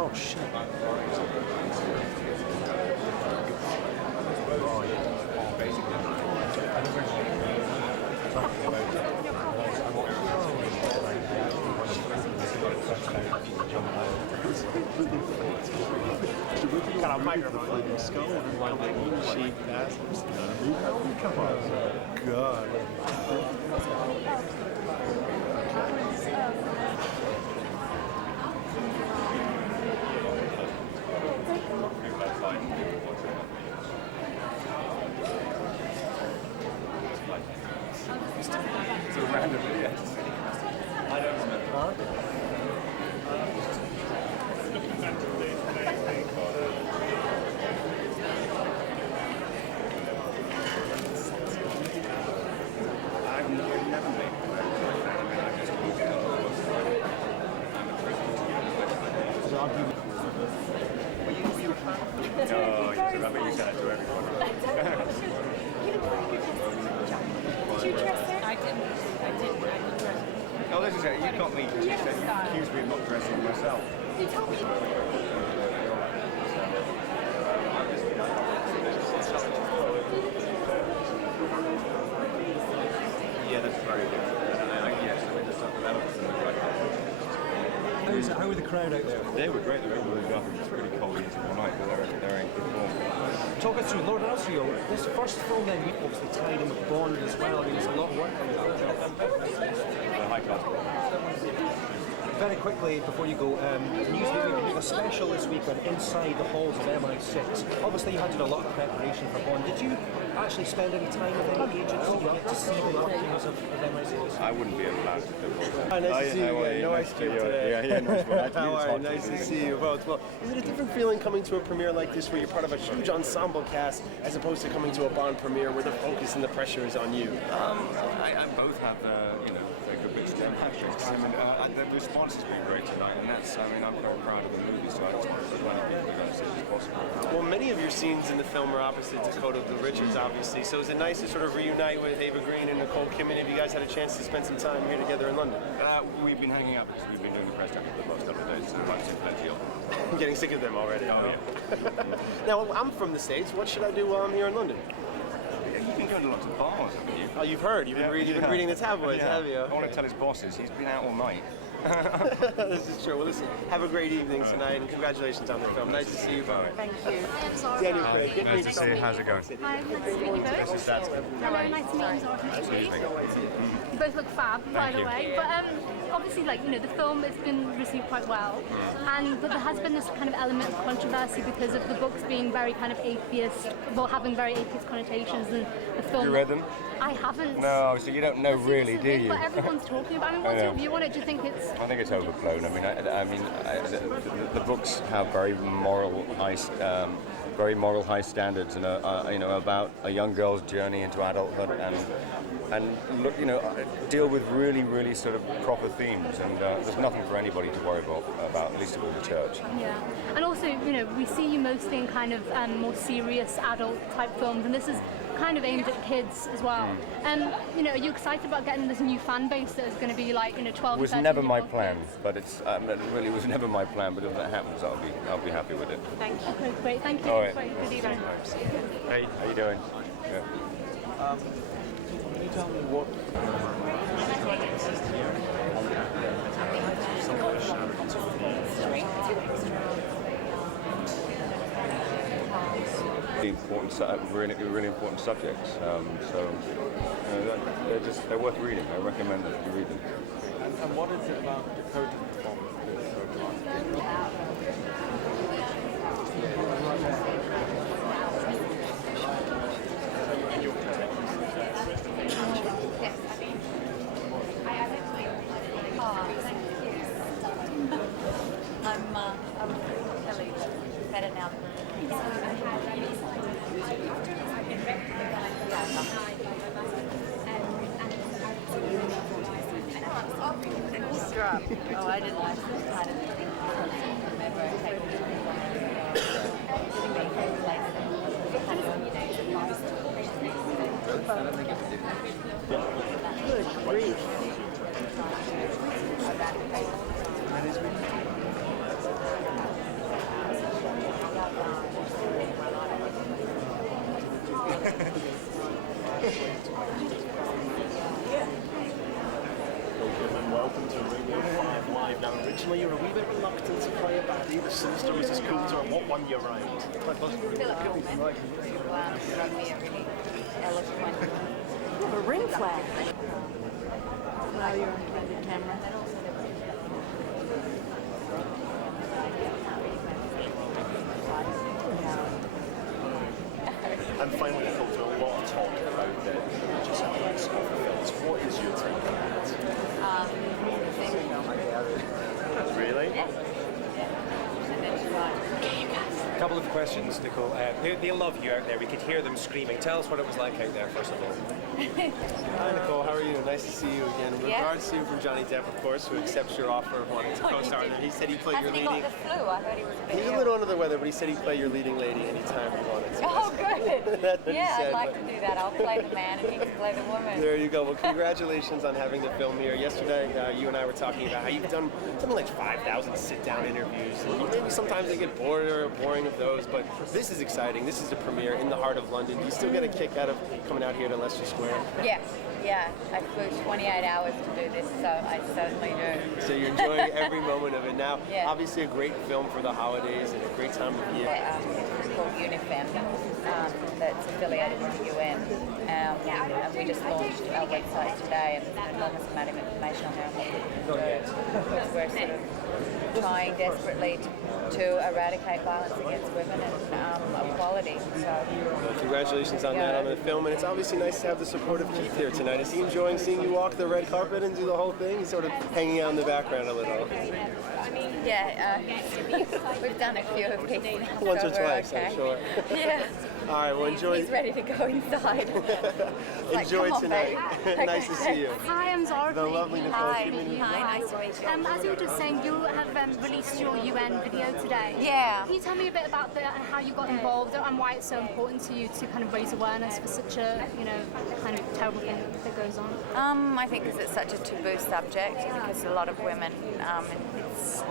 Oh shit. Got a microphone in the skull and one like cheap bastards. Come on. Oh, God. So randomly, yes. I don't remember. Huh? No, I bet you said that to everyone. Did you dress it? I didn't dress it. No, this is it. You got me because you said you accused me of not dressing myself. You told me. Yeah, that's very good. Yes, I mean, there's something else in the right. How were the crowd out there? They were great. They were really good. It was pretty cold into all night, but they're in good form. Talk us through Lord Osrio. This first film then we obviously tied in with Bond as well. I mean, it's a lot of work on that. They're high class. Very quickly, before you go, Newsweek we did a special this week on Inside the Halls of MI6. Obviously, you had to do a lot of preparation for Bond. Did you actually spend any time with any agents? Did you get to see the workings of MI6? I wouldn't be allowed to do it. Hi, nice to see you again. No ice cream today. Yeah, nice one. How are you? Nice to see you both. Well, is it a different feeling coming to a premiere like this where you're part of a huge ensemble cast as opposed to coming to a Bond premiere where the focus and the pressure is on you? I both have, very good bits to time, and the response has been great tonight, and that's, I'm very proud of the movie, so I just want as many people to see as possible. Well, many of your scenes in the film are opposite Dakota Blue Richards, obviously, so is it nice to sort of reunite with Eva Green and Nicole Kidman? Have you guys had a chance to spend some time here together in London? We've been hanging out because we've been doing the press junket the last couple of days, so I'm seen plenty of them. I'm getting sick of them already. Oh, yeah. Now, I'm from the States. What should I do while I'm here in London? You've been going to lots of bars, haven't you? Oh, you've heard. You've been reading the tabloids, have you? I want to tell his bosses, he's been out all night. This is true. Well, listen, have a great evening tonight, and congratulations on the film. Nice to see you both. Thank you. Daniel Craig, get me Nice to see you. How's it going? Hi, nice to meet you both. This is Satsuki. Hello, nice to meet you. Zara. You both look fab, by the way. But obviously, the film has been received quite well, but there has been this kind of element of controversy because of the books being very kind of atheist, having very atheist connotations, and the film. You read them? I haven't. No, so you don't know really, do you? But everyone's talking about it. What's your view on it? Do you think it's? I think it's overblown. The books have very moral high standards, and about a young girl's journey into adulthood, and look, deal with really, really sort of proper themes, and there's nothing for anybody to worry about, least of all the church. Yeah, and also, we see you mostly in kind of more serious adult type films, and this is kind of aimed at kids as well. Are you excited about getting this new fan base that is going to be like 12? It was never my plan, but it really was never my plan. But if that happens, I'll be happy with it. Thank you. Okay, great. Thank you. All right. Good evening. Hey, how you doing? Yeah. Can you tell me what? Really important subjects. They're worth reading. I recommend that you read them. And what is it about Dakota performance that is so I'm Kelly. Better now. Drop. Oh, I didn't like this kind of thing. Remember, I take Good grief. Welcome to Radio 5 Live. Now, originally you were a wee bit reluctant to play it, but the Sinister was as cool to her. What won you round? Rub me a really eloquent. You have a ring flag. Now you're on candid camera. And finally, Nicole, there's a lot of talk about the religious elements of the films. What is your take on that? Really? Yeah. And then she's like, A couple of questions, Nicole. They love you out there. We could hear them screaming. Tell us what it was like out there, first of all. Hi, Nicole. How are you? Nice to see you again. Regards to you from Johnny Depp, of course, who accepts your offer of wanting to co-star. And he said he'd play your hasn't he leading. got the flu? I heard he was a bit He's a ill. little under the weather, but he said he'd play your leading lady anytime he wanted to. Oh, good. That's what he Yeah, said, I'd like but- to do that. I'll play the man and he can play the woman. There you go. Well, congratulations on having the film here. Yesterday, you and I were talking about how you've done something like 5,000 sit-down interviews. And maybe sometimes they get boring of those, but this is exciting. This is a premiere in the heart of London. Do you still get a kick out of coming out here to Leicester Square? Yeah. I flew 28 hours to do this, so I certainly do. So you're enjoying every moment of it now. Yeah. Obviously, a great film for the holidays and a great time of year. It's called UNIFEM, that's affiliated with the UN. And we just launched our website today, and there's an enormous amount of information on there. We're sort of trying desperately to eradicate violence against women and equality. So, Well, congratulations on that, on the film, and it's obviously nice to have the support of Keith here tonight. Is he enjoying seeing you walk the red carpet and do the whole thing? He's sort of hanging out in the background a little. yeah, we've done a few of these now. Once so or we're twice, okay. I'm sure. Yeah. All right, well, enjoy. He's ready to go inside. Enjoy come on, tonight. babe. Nice to see you. Hi, I'm Zara. The lovely Nicole Hi. Kidman. Hi, nice to meet you. As you were just saying, you have released your UN video today. Yeah. Can you tell me a bit about how you got involved and why it's so important to you to kind of raise awareness for such a kind of terrible thing that goes on? I think because it's such a taboo subject, because a lot of women, it's,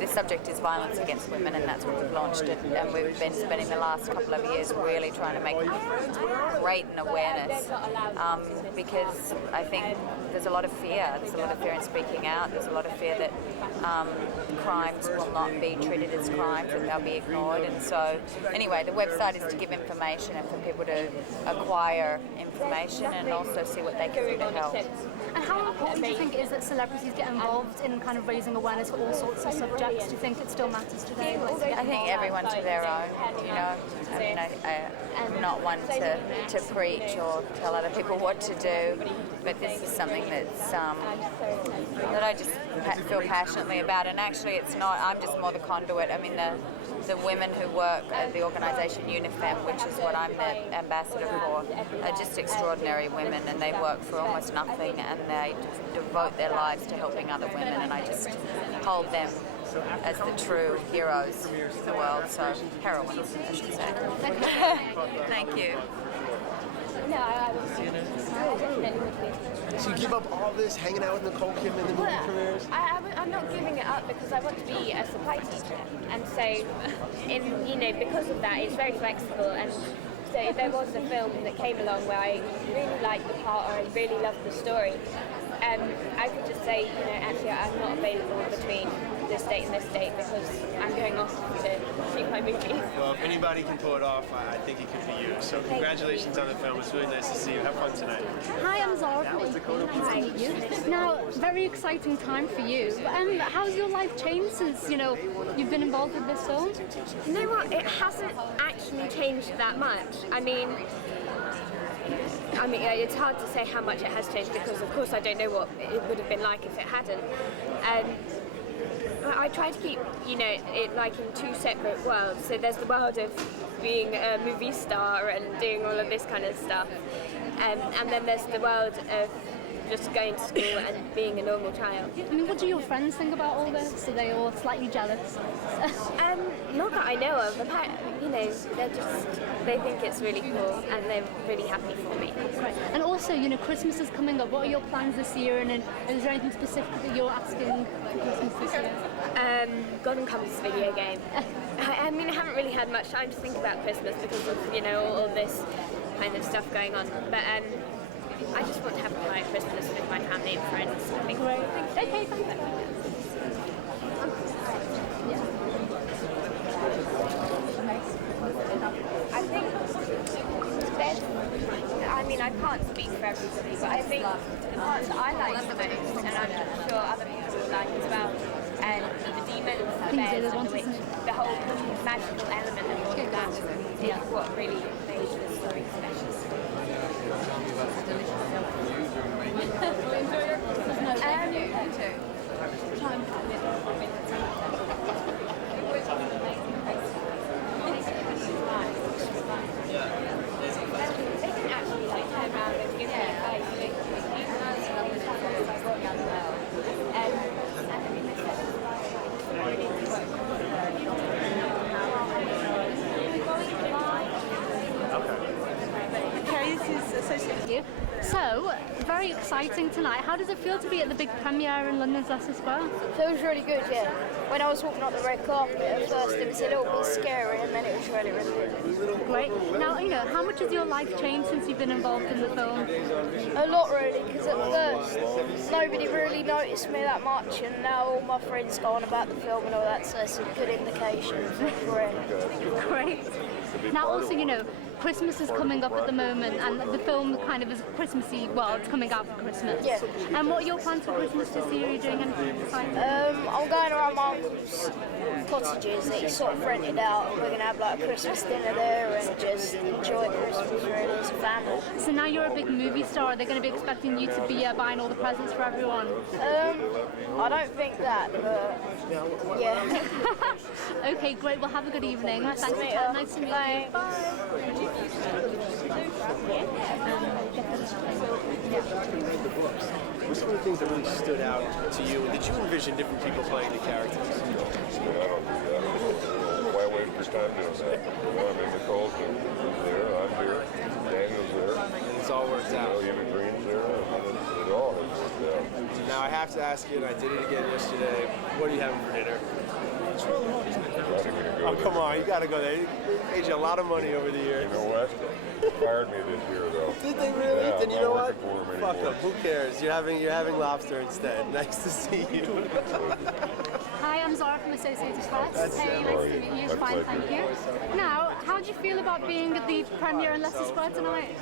the subject is violence against women, and that's what we've launched it. And we've been spending the last couple of years really trying to make great an awareness, because I think there's a lot of fear. There's a lot of fear in speaking out. There's a lot of fear that crimes will not be treated as crimes, that they'll be ignored. And so, anyway, the website is to give information and for people to acquire information and also see what they can do to help. And how important do you think it is that celebrities get involved in kind of raising awareness for all sorts of subjects? Do you think it still matters today? I think everyone to their own, mean, I'm not one to preach or tell other people what to do, but this is something that's that I just feel passionately about. And actually, it's not. I'm just more the conduit. I mean, the women who work at the organisation UNIFEM, which is what I'm the ambassador for, are just extraordinary women, and they work for almost nothing, and they devote their lives to helping other women, and I just hold them as the true heroes in the world, so heroines, I should say. Thank you. So you give up all this, hanging out with Nicole Kidman in the movie premieres? I'm not giving it up because I want to be a supply teacher, and so, because of that, it's very flexible. And so, if there was a film that came along where I really liked the part or I really loved the story, I could just say, actually, I'm not available between this date and this date because I'm going off to shoot my movie. Well, if anybody can pull it off, I think it could be you. So congratulations on the film. It's really nice to see you. Have fun tonight. Hi, I'm Zara. Nice to meet you. Now, very exciting time for you. How's your life changed since, you've been involved with this film? You know what? It hasn't actually changed that much. I mean, it's hard to say how much it has changed because, of course, I don't know what it would have been like if it hadn't. I try to keep, it like in two separate worlds. So there's the world of being a movie star and doing all of this kind of stuff, and then there's the world of just going to school and being a normal child. I mean, what do your friends think about all this? Are they all slightly jealous? Not that I know of. They think it's really cool and they're really happy for me. Right. And also, Christmas is coming up. What are your plans this year? And is there anything specific that you're asking for Christmas this year? God and Compass video game. I haven't really had much time to think about Christmas because of, all this kind of stuff going on. But I just want to have a quiet Christmas with my family and friends. I think. Great. Okay, thank you. I think I can't speak for everybody, but I think the parts that I like the most, and I'm sure other people would like as well, the demons, the bears, and the whole magical element of all of that is what really makes the story special. So, very exciting tonight. How does it feel to be at the big premiere in London's Leicester Square? Feels really good, yeah. When I was walking up the red carpet, at first it was a little bit scary, and then it was really, really good. Great. Now, how much has your life changed since you've been involved in the film? A lot, really, because at first nobody really noticed me that much, and now all my friends go on about the film and all that, so it's a good indication for it. Great. Now, also, Christmas is coming up at the moment, and the film kind of is Christmassy. Well, it's coming out for Christmas. Yeah. And what are your plans for Christmas this year? Are you doing anything exciting? I'm going around my uncle's cottages that he sort of rented out, and we're going to have like a Christmas dinner there and just enjoy Christmas really as a family. So now you're a big movie star. Are they going to be expecting you to be buying all the presents for everyone? I don't think that, but yeah. Okay, great. Well, have a good evening. Nice Thanks to meet for you. Nice to meet Bye. you. Bye. What's some of the things that really stood out to you? Did you envision different people playing the characters? I don't do that. Why wait for time doing that? Nicole's there, I'm here, Daniel's there. And it's all worked out. Eva Green's there, it all has worked out. Now I have to ask you, and I did it again yesterday, what are you having for dinner? Oh, come on, you gotta go there. They paid you a lot of money over the years. You know what? They fired me this year, though. Did they really? Yeah, Then you know what? Fuck them. Who cares? You're having lobster instead. Nice to see you. Hi, Hi, I'm Zara from Associated Press. Hey, nice to meet you. Fine, thank you. Now, how do you feel about being at the premiere in Leicester Square tonight?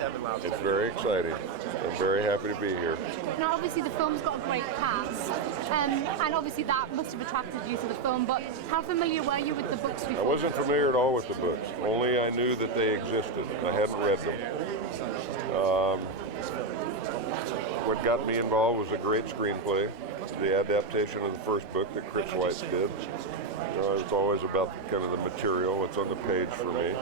It's very exciting. I'm very happy to be here. Now, obviously, the film's got a great cast, and obviously that must have attracted you to the film, but how familiar were you with the books before? I wasn't familiar at all with the books, only I knew that they existed. I hadn't read them. What got me involved was a great screenplay, the adaptation of the first book that Chris White did. It's always about kind of the material, what's on the page for me.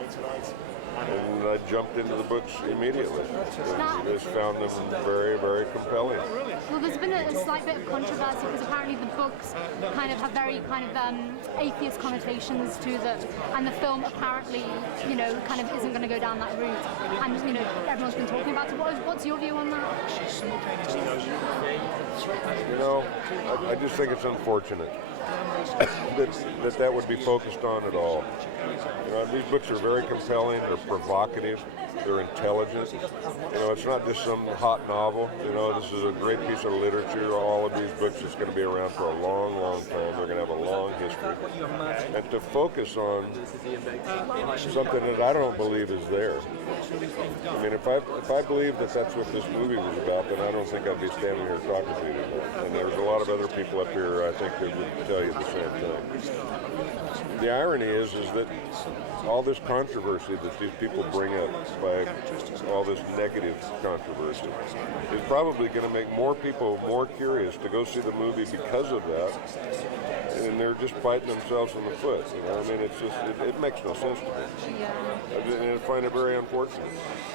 And I jumped into the books immediately. I just found them very, very compelling. Well, there's been a slight bit of controversy because apparently the books kind of have very kind of atheist connotations to them, and the film apparently, you know, kind of isn't going to go down that route. And you know, everyone's been talking about it. What's your view on that? You know, I just think it's unfortunate that would be focused on at all. You know, these books are very compelling, they're provocative, they're intelligent. You know, it's not just some hot novel. You know, this is a great piece of literature. All of these books is going to be around for a long, long time. They're going to have a long history. And to focus on something that I don't believe is there. I mean, if I believed that that's what this movie was about, then I don't think I'd be standing here talking to you today. And there's a lot of other people up here, I think, that would tell you the same thing. The irony is that all this controversy that these people bring up, by all this negative controversy, is probably going to make more people more curious to go see the movie because of that, and they're just biting themselves in the foot. You know, I mean, it's just it makes no sense to me. And I find it very unfortunate.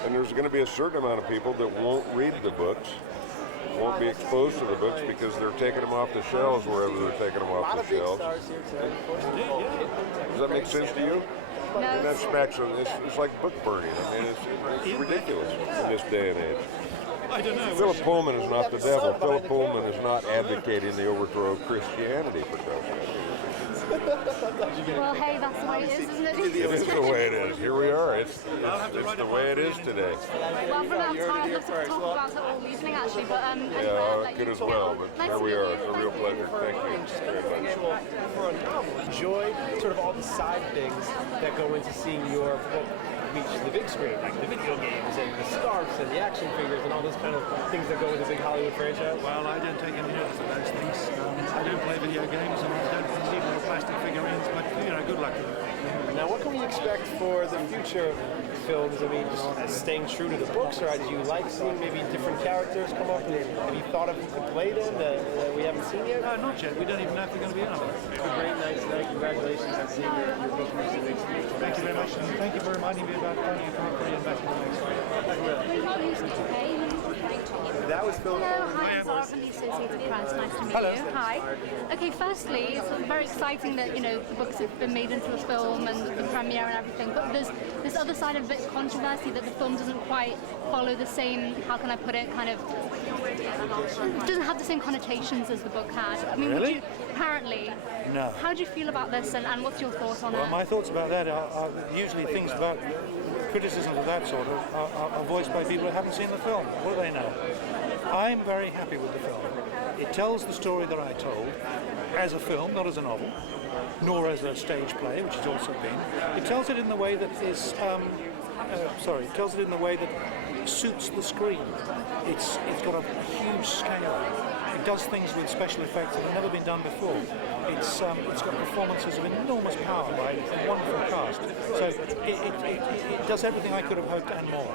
And there's going to be a certain amount of people that won't read the books, won't be exposed to the books because they're taking them off the shelves wherever they're taking them off the shelves. Does that make sense to you? No. And that smacks of, it's like book burning. I mean, it's ridiculous in this day and age. I don't know. Philip Pullman is not the devil. Philip Pullman is not advocating the overthrow of Christianity, for God's sake. Well, hey, that's the way it is, isn't it? It is the way it is. Here we are. It's the way it is today. Well, for now, I'd love to talk about it all evening, actually, but Yeah, I could as well, but here we are. It's a real pleasure. Thank you. For a novel, enjoy sort of all the side things that go into seeing your book reach the big screen, like the video games and the scarves and the action figures and all those kind of things that go with a big Hollywood franchise? Well, I don't take any notice of those things. I don't play video games and I don't need no plastic figurines, but, you know, good luck to them. Now, what can we expect for the future films? I mean, just staying true to the books, or do you like seeing maybe different characters come up? And have you thought of who could play them that we haven't seen yet? Not yet. We don't even know if they're going to be in them. It's a great night tonight. Congratulations on seeing your book reach the big screen. Thank you very much, and thank you for reminding me about finding a car for the investment next week. That was Phil. Hello, hi, I'm Zara from the Associated Press. Nice to meet you. Hi. Okay, firstly, it's very exciting that, you know, the books have been made into a film and the premiere and everything, but there's this other side of a bit of controversy that the film doesn't quite follow the same, how can I put it, kind of, it doesn't have the same connotations as the book had. I mean, Really? would you, apparently. No. How do you feel about this, and what's your thought on Well, it? my thoughts about that are usually things about criticisms of that sort are voiced by people who haven't seen the film. What do they know? I'm very happy with the film. It tells the story that I told as a film, not as a novel, nor as a stage play, which it's also been. It tells it in the way that is, it tells it in the way that suits the screen. It's got a huge scale. It does things with special effects that have never been done before. It's got performances of enormous power by a wonderful cast. So it does everything I could have hoped and more.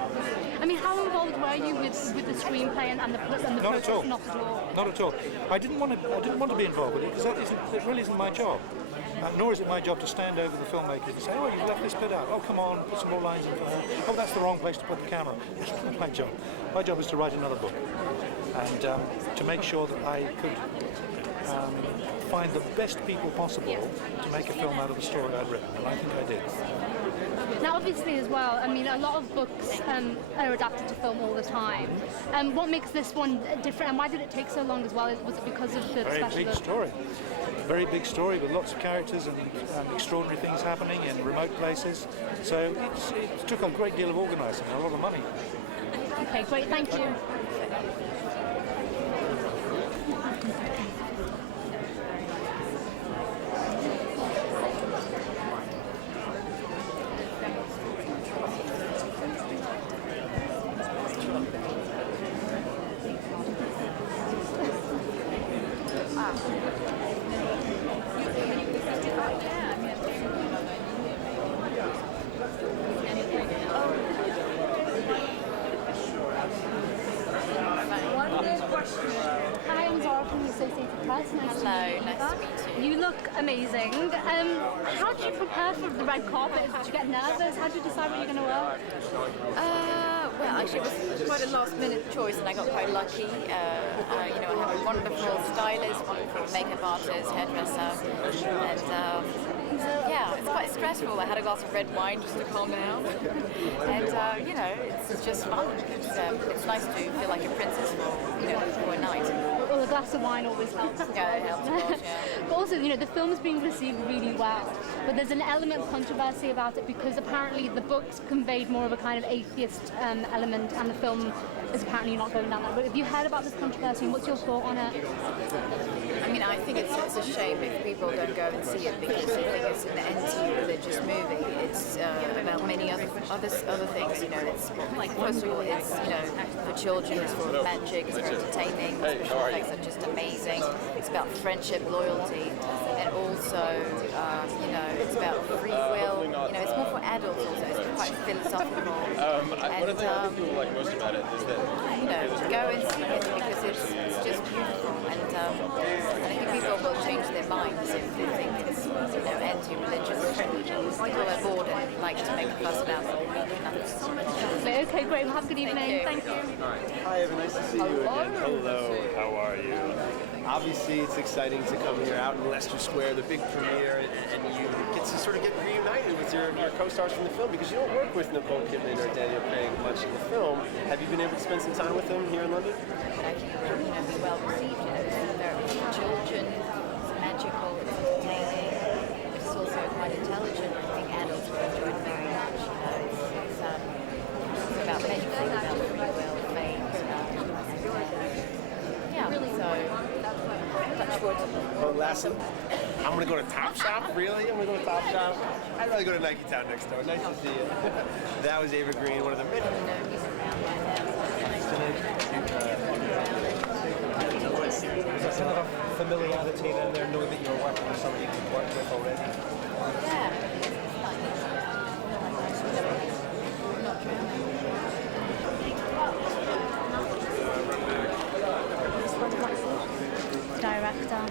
I mean, how involved were you with the screenplay and the Not at all. Not at all. Not at all. I didn't want to be involved with it because it really isn't my job. Nor is it my job to stand over the filmmakers and say, oh, you've left this bit out. Oh, come on, put some more lines in. Oh, that's the wrong place to put the camera. That's not my job. My job is to write another book and to make sure that I could find the best people possible to make a film out of the story I'd written, and I think I did. Now, obviously, as well, I mean, a lot of books are adapted to film all the time. What makes this one different, and why did it take so long as well? Was it because of the special... Big story. Very big story with lots of characters and extraordinary things happening in remote places. So it took a great deal of organising, a lot of money. Okay, great, thank you. Hi, I'm Zara from the Associated Press. Nice to meet you. Nice to meet you. You look amazing. How did you prepare for the red carpet? Did you get nervous? How did you decide what you're going to wear? Well, actually, it was quite a last-minute choice, and I got quite lucky. You know, I have a wonderful stylist, wonderful makeup artist, hairdresser, and yeah, it's quite stressful. I had a glass of red wine just to calm down, and you know, it's just fun. It's nice to feel like a princess for a night. Well, a glass of wine always helps. Yeah, it helps a lot, yeah. But also, you know, the film's being received really well, but there's an element of controversy about it because apparently the books conveyed more of a kind of atheist element, and the film is apparently not going down that route. Have you heard about this controversy, and what's your thought on it? I mean, I think it's a shame if people don't go and see it because they think it's an anti-religious movie. It's about many other things. You know, it's first of all, it's for children. It's full of magic. It's very entertaining. The special effects are just amazing. It's about friendship, loyalty, and also it's about free will. You know, it's more for adults. Also, it's quite philosophical. One of the things people like most about it is that go and see it because it's just beautiful, and I think people will change their minds if they think it's anti-religious. People are bored and like to make a fuss about it. Okay, great. Well, have a good evening. Thank you. Hi, Eva. Nice to see you again. Hello. How are you? Obviously, it's exciting to come here out in Leicester Square, the big premiere, and you get to sort of get reunited with your co-stars from the film because you don't work with Nicole Kidman or Daniel Craig much in the film. Have you been able to spend some time with them here in London? Be well received. They're children. It's magical. It's entertaining. It's also quite intelligent. I think adults will enjoy it very much. It's about many things, about free will, fate. Yeah. So. Touch wood. Well, last, I'm going to go to Topshop? Really? I'm going to go to Topshop? I'd rather go to Nike Town next door. Nice to see you. That was Eva Green, one of the many. Is there kind of a familiarity in there, knowing that you're working with somebody you've worked with already? Yeah. Director.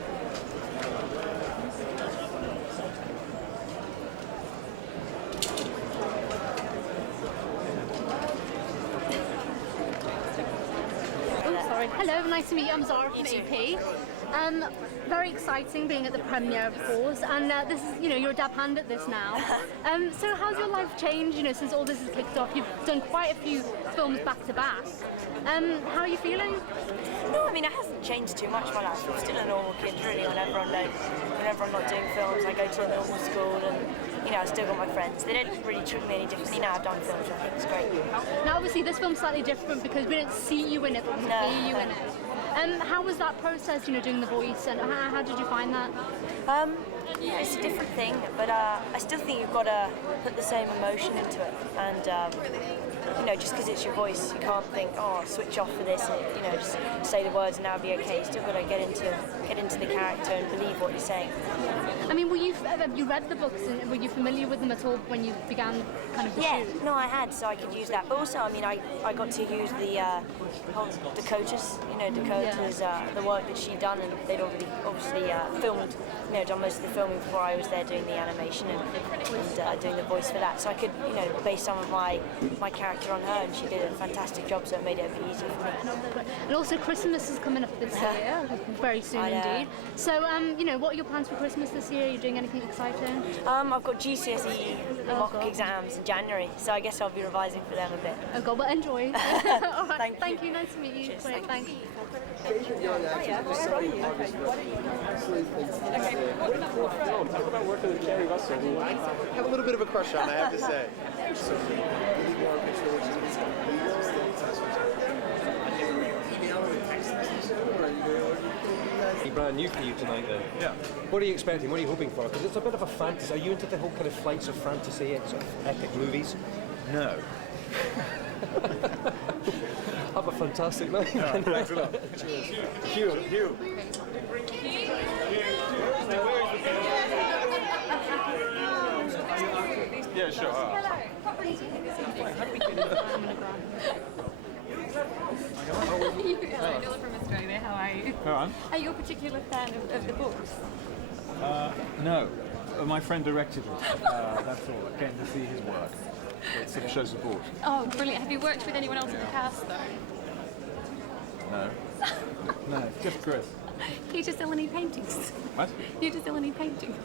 Oh, sorry. Hello, nice to meet you. I'm Zara from AP. Very exciting being at the premiere, of course, and this is, you're a dab hand at this now. So how's your life changed, since all this has kicked off? You've done quite a few films back to back. How are you feeling? No, I mean, it hasn't changed too much my life. I'm still a normal kid, really, whenever I'm not doing films, I go to a normal school and, I've still got my friends. They don't really treat me any differently now I've done films, I think it's great. Now, obviously, this film's slightly different because we didn't see you in it, but we hear you in it. How was that process, doing the voice, and how did you find that? Yeah, it's a different thing, but I still think you've got to put the same emotion into it, and just because it's your voice, you can't think, switch off for this, and, just say the words and that'll be okay. You still got to get into the character and believe what you're saying. I mean, have you read the books and were you familiar with them at all when you began kind of the shoot? No, I had, so I could use that. But also, I mean, I got to use the Dakota's, Dakota's the work that she'd done, and they'd already obviously filmed, done most of the filming before I was there doing the animation and doing the voice for that. So I could, base some of my character on her, and she did a fantastic job, so it made it a bit easier for me. And also Christmas is coming up this year, very soon indeed. So, what are your plans for Christmas this year? Are you doing anything exciting? I've got GCSE mock exams in January, so I guess I'll be revising for them a bit. Oh God, well enjoy. All right, thank you. Nice to meet you. Cheers, Great, thanks. Talk about working with Kerry Russell, who I have a little bit of a crush on, I have to say. Brand new for you tonight then? Yeah. What are you expecting? What are you hoping for? Because it's a bit of a fantasy. Are you into the whole kind of flights of fantasy, sort of epic movies? No. Have a fantastic night. Thanks a lot. Cheers. Hugh. Yeah, sure. Hello, from Australia. How are you? Go on. Are you a particular fan of the books? No. My friend directed it. That's all. I came to see his work. It sort of shows support. Oh, brilliant. Have you worked with anyone else in the cast, though? No. No, just Chris. You just sell any paintings? What? You just sell any paintings?